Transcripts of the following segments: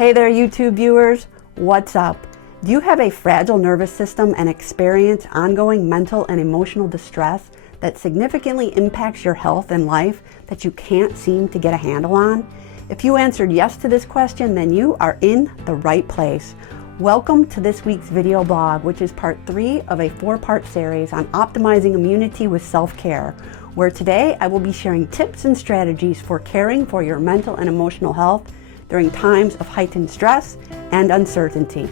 Hey there, YouTube viewers. What's up? Do you have a fragile nervous system and experience ongoing mental and emotional distress that significantly impacts your health and life that you can't seem to get a handle on? If you answered yes to this question, then you are in the right place. Welcome to this week's video blog, which is part 3 of a 4-part series on optimizing immunity with self-care, where today I will be sharing tips and strategies for caring for your mental and emotional health during times of heightened stress and uncertainty.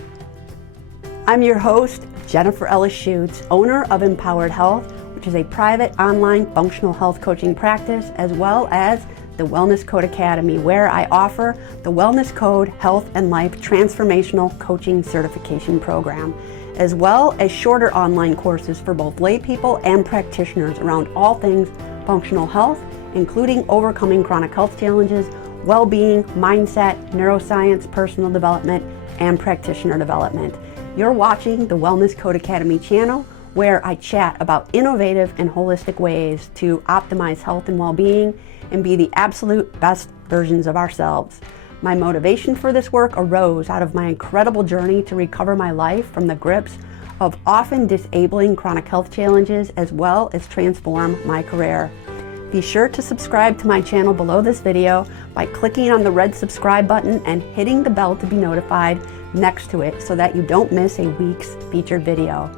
I'm your host, Jennifer Ellis Schutz, owner of Empowered Health, which is a private online functional health coaching practice, as well as the Wellness Code Academy, where I offer the Wellness Code Health and Life Transformational Coaching Certification Program, as well as shorter online courses for both lay people and practitioners around all things functional health, including overcoming chronic health challenges, well-being, mindset, neuroscience, personal development, and practitioner development. You're watching the Wellness Code Academy channel, where I chat about innovative and holistic ways to optimize health and well-being and be the absolute best versions of ourselves. My motivation for this work arose out of my incredible journey to recover my life from the grips of often disabling chronic health challenges, as well as transform my career. Be sure to subscribe to my channel below this video by clicking on the red subscribe button and hitting the bell to be notified next to it so that you don't miss a week's featured video.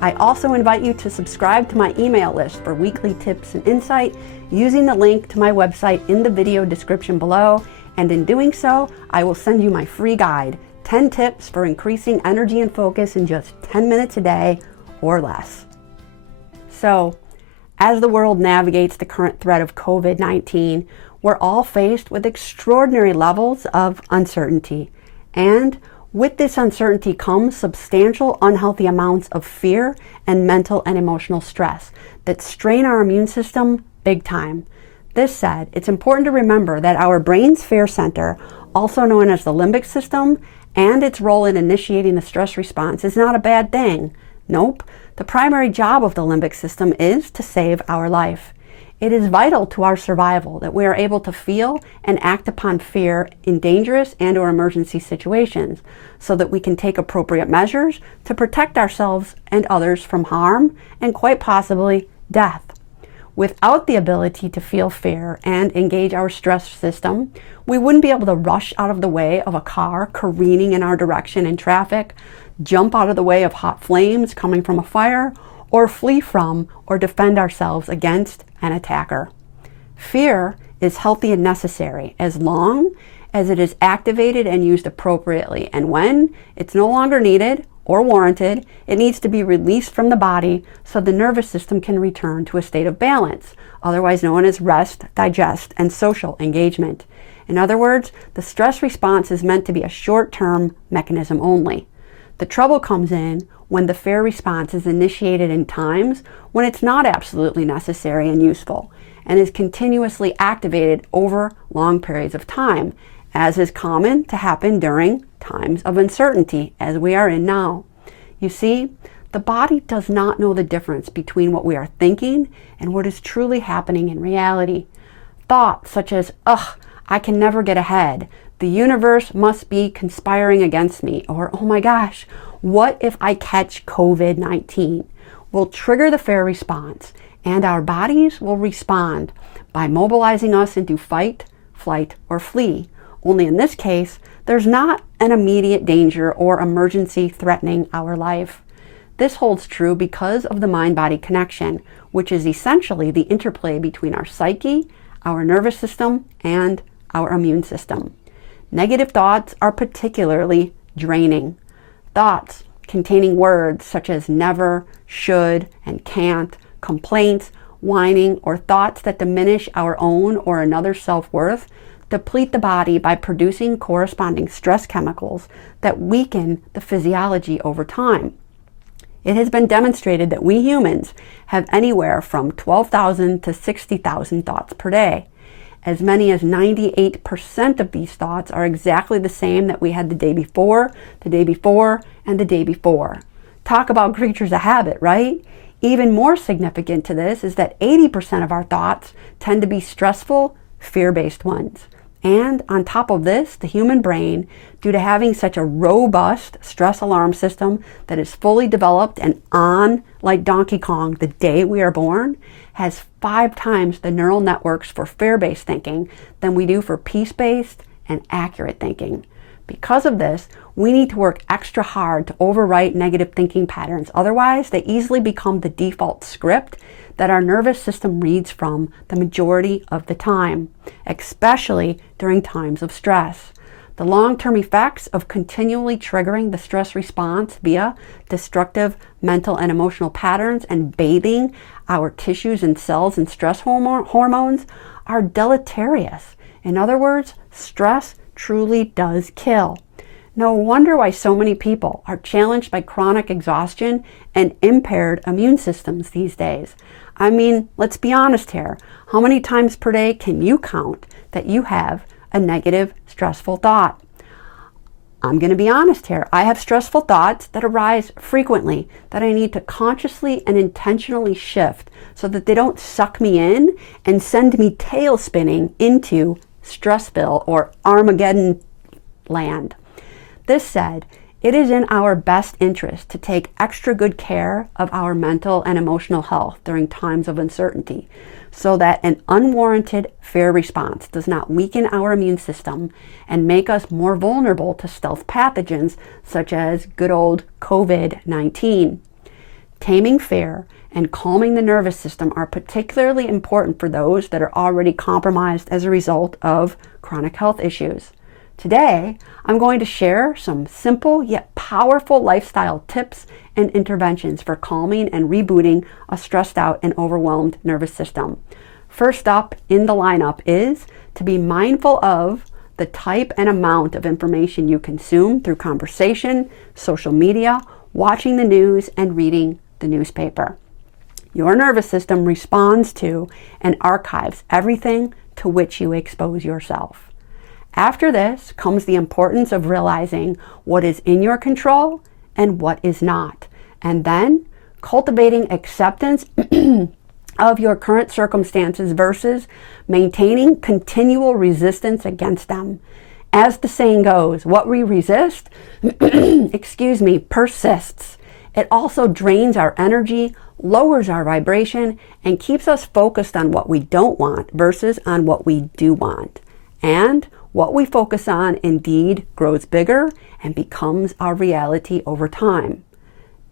I also invite you to subscribe to my email list for weekly tips and insight using the link to my website in the video description below, and in doing so, I will send you my free guide, 10 tips for increasing energy and focus in just 10 minutes a day or less. So, as the world navigates the current threat of COVID-19, we're all faced with extraordinary levels of uncertainty. And with this uncertainty comes substantial unhealthy amounts of fear and mental and emotional stress that strain our immune system big time. This said, it's important to remember that our brain's fear center, also known as the limbic system, and its role in initiating the stress response is not a bad thing. Nope. The primary job of the limbic system is to save our life. It is vital to our survival that we are able to feel and act upon fear in dangerous and/or emergency situations so that we can take appropriate measures to protect ourselves and others from harm and quite possibly death. Without the ability to feel fear and engage our stress system, we wouldn't be able to rush out of the way of a car careening in our direction in traffic, jump out of the way of hot flames coming from a fire, or flee from or defend ourselves against an attacker. Fear is healthy and necessary as long as it is activated and used appropriately, and when it's no longer needed or warranted, it needs to be released from the body so the nervous system can return to a state of balance, otherwise known as rest, digest, and social engagement. In other words, the stress response is meant to be a short-term mechanism only. The trouble comes in when the fear response is initiated in times when it's not absolutely necessary and useful, and is continuously activated over long periods of time, as is common to happen during times of uncertainty, as we are in now. You see, the body does not know the difference between what we are thinking and what is truly happening in reality. Thoughts such as, ugh, I can never get ahead, the universe must be conspiring against me, or oh my gosh, what if I catch COVID-19, will trigger the fear response, and our bodies will respond by mobilizing us into fight, flight, or flee. Only in this case, there's not an immediate danger or emergency threatening our life. This holds true because of the mind-body connection, which is essentially the interplay between our psyche, our nervous system, and our immune system. Negative thoughts are particularly draining. Thoughts containing words such as never, should, and can't, complaints, whining, or thoughts that diminish our own or another's self-worth deplete the body by producing corresponding stress chemicals that weaken the physiology over time. It has been demonstrated that we humans have anywhere from 12,000 to 60,000 thoughts per day. As many as 98% of these thoughts are exactly the same that we had the day before, and the day before. Talk about creatures of habit, right? Even more significant to this is that 80% of our thoughts tend to be stressful, fear-based ones. And on top of this, the human brain, due to having such a robust stress alarm system that is fully developed and on like Donkey Kong the day we are born, has 5 times the neural networks for fear-based thinking than we do for peace-based and accurate thinking. Because of this, we need to work extra hard to overwrite negative thinking patterns. Otherwise, they easily become the default script that our nervous system reads from the majority of the time, especially during times of stress. The long-term effects of continually triggering the stress response via destructive mental and emotional patterns and bathing our tissues and cells in stress hormones are deleterious. In other words, stress truly does kill. No wonder why so many people are challenged by chronic exhaustion and impaired immune systems these days. I mean, let's be honest here. How many times per day can you count that you have a negative, stressful thought? I'm going to be honest here. I have stressful thoughts that arise frequently that I need to consciously and intentionally shift so that they don't suck me in and send me tail spinning into Stressville or Armageddon land. This said, it is in our best interest to take extra good care of our mental and emotional health during times of uncertainty so that an unwarranted fear response does not weaken our immune system and make us more vulnerable to stealth pathogens such as good old COVID-19. Taming fear and calming the nervous system are particularly important for those that are already compromised as a result of chronic health issues. Today, I'm going to share some simple yet powerful lifestyle tips and interventions for calming and rebooting a stressed out and overwhelmed nervous system. First up in the lineup is to be mindful of the type and amount of information you consume through conversation, social media, watching the news, and reading the newspaper. Your nervous system responds to and archives everything to which you expose yourself. After this comes the importance of realizing what is in your control and what is not, and then cultivating acceptance of your current circumstances versus maintaining continual resistance against them. As the saying goes, what we resist, persists. It also drains our energy, lowers our vibration, and keeps us focused on what we don't want versus on what we do want. And what we focus on indeed grows bigger and becomes our reality over time.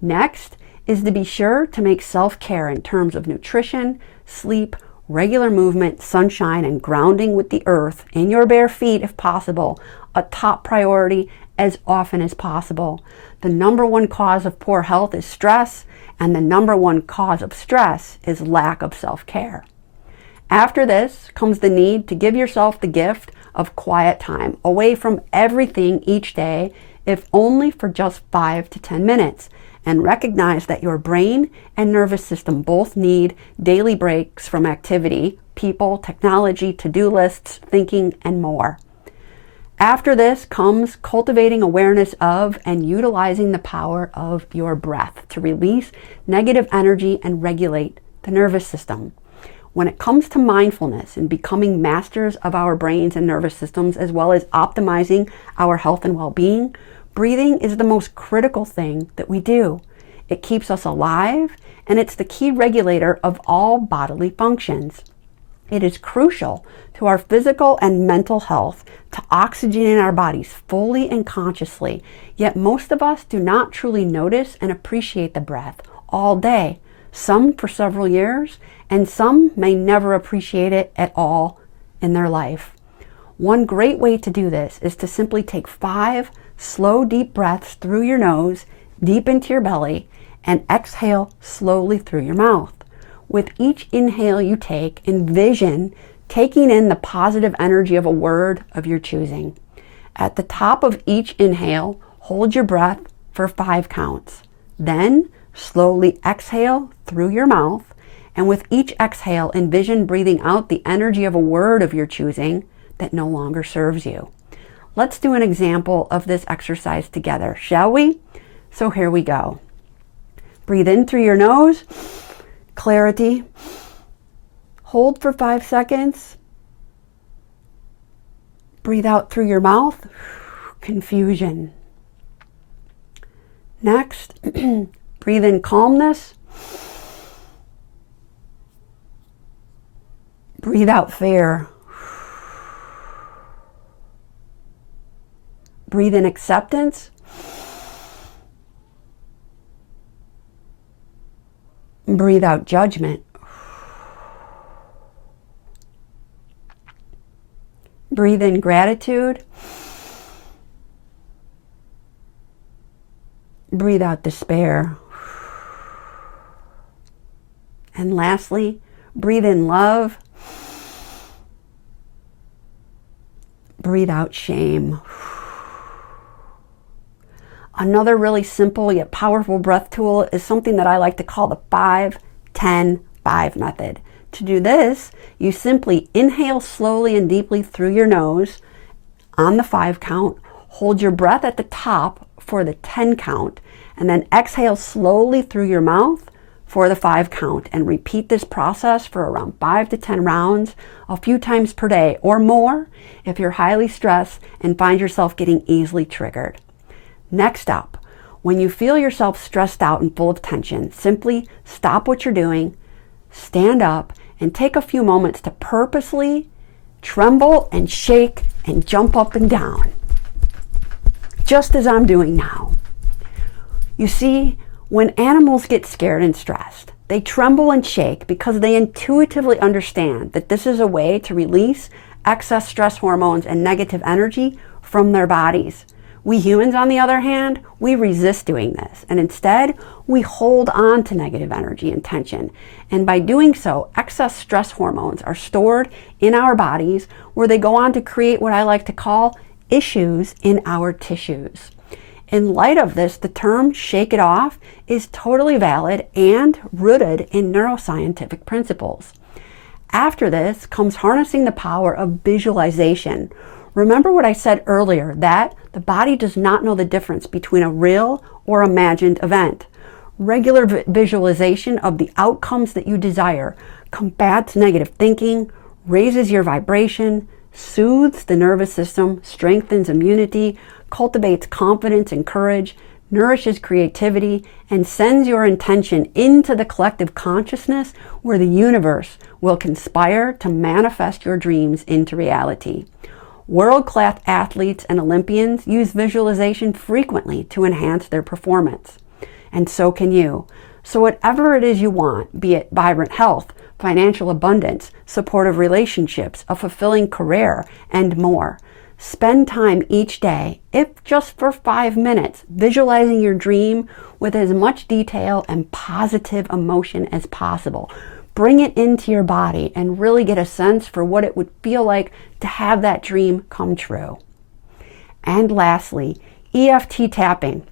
Next is to be sure to make self-care in terms of nutrition, sleep, regular movement, sunshine, and grounding with the earth in your bare feet if possible, a top priority as often as possible. The number one cause of poor health is stress, and the number one cause of stress is lack of self-care. After this comes the need to give yourself the gift of quiet time away from everything each day, if only for just 5 to 10 minutes, and recognize that your brain and nervous system both need daily breaks from activity, people, technology, to-do lists, thinking, and more. After this comes cultivating awareness of and utilizing the power of your breath to release negative energy and regulate the nervous system. When it comes to mindfulness and becoming masters of our brains and nervous systems, as well as optimizing our health and well-being, breathing is the most critical thing that we do. It keeps us alive, and it's the key regulator of all bodily functions. It is crucial to our physical and mental health to oxygenate our bodies fully and consciously, yet most of us do not truly notice and appreciate the breath all day, some for several years, and some may never appreciate it at all in their life. One great way to do this is to simply take 5 slow, deep breaths through your nose, deep into your belly, and exhale slowly through your mouth. With each inhale you take, envision taking in the positive energy of a word of your choosing. At the top of each inhale, hold your breath for 5 counts. Then slowly exhale through your mouth, and with each exhale, envision breathing out the energy of a word of your choosing that no longer serves you. Let's do an example of this exercise together, shall we? So here we go. Breathe in through your nose, clarity. Hold for 5 seconds. Breathe out through your mouth, confusion. Next, breathe in calmness. Breathe out fear. Breathe in acceptance. Breathe out judgment. Breathe in gratitude. Breathe out despair. And lastly, breathe in love. Breathe out shame. Another really simple yet powerful breath tool is something that I like to call the 5-10-5 method. To do this, you simply inhale slowly and deeply through your nose on the 5 count, hold your breath at the top for the 10 count, and then exhale slowly through your mouth for the 5 count, and repeat this process for around 5 to 10 rounds a few times per day or more if you're highly stressed and find yourself getting easily triggered. Next up, when you feel yourself stressed out and full of tension, simply stop what you're doing, stand up, and take a few moments to purposely tremble and shake and jump up and down, just as I'm doing now. You see, when animals get scared and stressed, they tremble and shake because they intuitively understand that this is a way to release excess stress hormones and negative energy from their bodies. We humans, on the other hand, we resist doing this, and instead we hold on to negative energy and tension. And by doing so, excess stress hormones are stored in our bodies, where they go on to create what I like to call issues in our tissues. In light of this, the term shake it off is totally valid and rooted in neuroscientific principles. After this comes harnessing the power of visualization. Remember what I said earlier, that the body does not know the difference between a real or imagined event. Regular visualization of the outcomes that you desire combats negative thinking, raises your vibration, soothes the nervous system, strengthens immunity, cultivates confidence and courage, nourishes creativity, and sends your intention into the collective consciousness, where the universe will conspire to manifest your dreams into reality. World-class athletes and Olympians use visualization frequently to enhance their performance. And so can you. So whatever it is you want, be it vibrant health, financial abundance, supportive relationships, a fulfilling career, and more, spend time each day, if just for 5 minutes, visualizing your dream with as much detail and positive emotion as possible. Bring it into your body and really get a sense for what it would feel like to have that dream come true. And lastly, EFT tapping,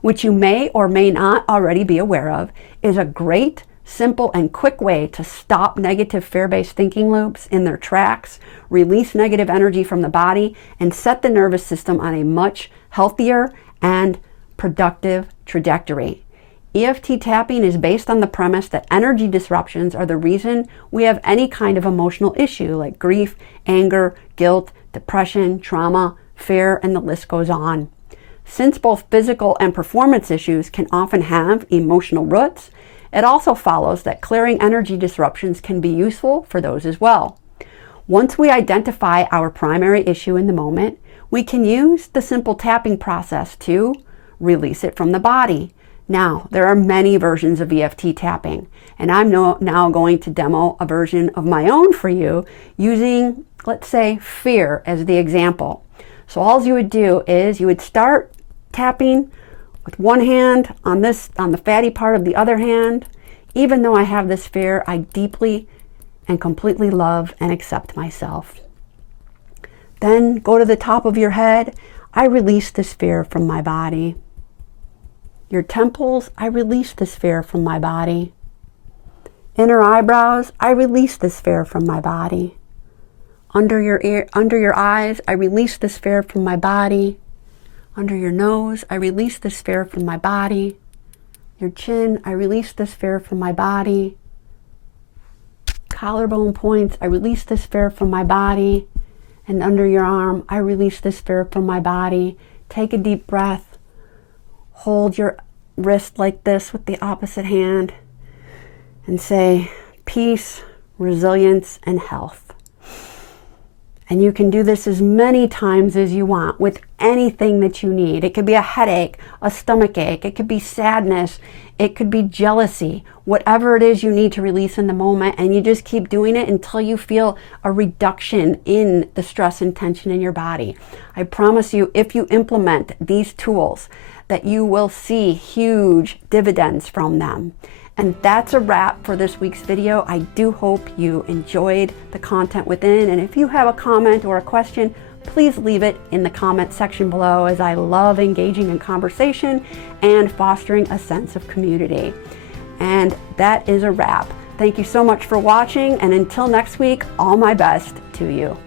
which you may or may not already be aware of, is a great, simple, and quick way to stop negative fear-based thinking loops in their tracks, release negative energy from the body, and set the nervous system on a much healthier and productive trajectory. EFT tapping is based on the premise that energy disruptions are the reason we have any kind of emotional issue like grief, anger, guilt, depression, trauma, fear, and the list goes on. Since both physical and performance issues can often have emotional roots, it also follows that clearing energy disruptions can be useful for those as well. Once we identify our primary issue in the moment, we can use the simple tapping process to release it from the body. Now, there are many versions of EFT tapping, and I'm now going to demo a version of my own for you using, let's say, fear as the example. So all you would do is you would start tapping with one hand on the fatty part of the other hand. Even though I have this fear, I deeply and completely love and accept myself. Then go to the top of your head. I release this fear from my body. Your temples, I release this fear from my body. Inner eyebrows, I release this fear from my body. Under your eyes, I release this fear from my body. Under your nose, I release this fear from my body. Your chin, I release this fear from my body. Collarbone points, I release this fear from my body. and under your arm. I release this fear from my body. Take a deep breath. Hold your wrist like this with the opposite hand and say peace, resilience, and health. And you can do this as many times as you want with anything that you need. It could be a headache, a stomach ache, it could be sadness, it could be jealousy, whatever it is you need to release in the moment, and you just keep doing it until you feel a reduction in the stress and tension in your body. I promise you, if you implement these tools, that you will see huge dividends from them. And that's a wrap for this week's video. I do hope you enjoyed the content within. And if you have a comment or a question, please leave it in the comment section below, as I love engaging in conversation and fostering a sense of community. And that is a wrap. Thank you so much for watching. And until next week, all my best to you.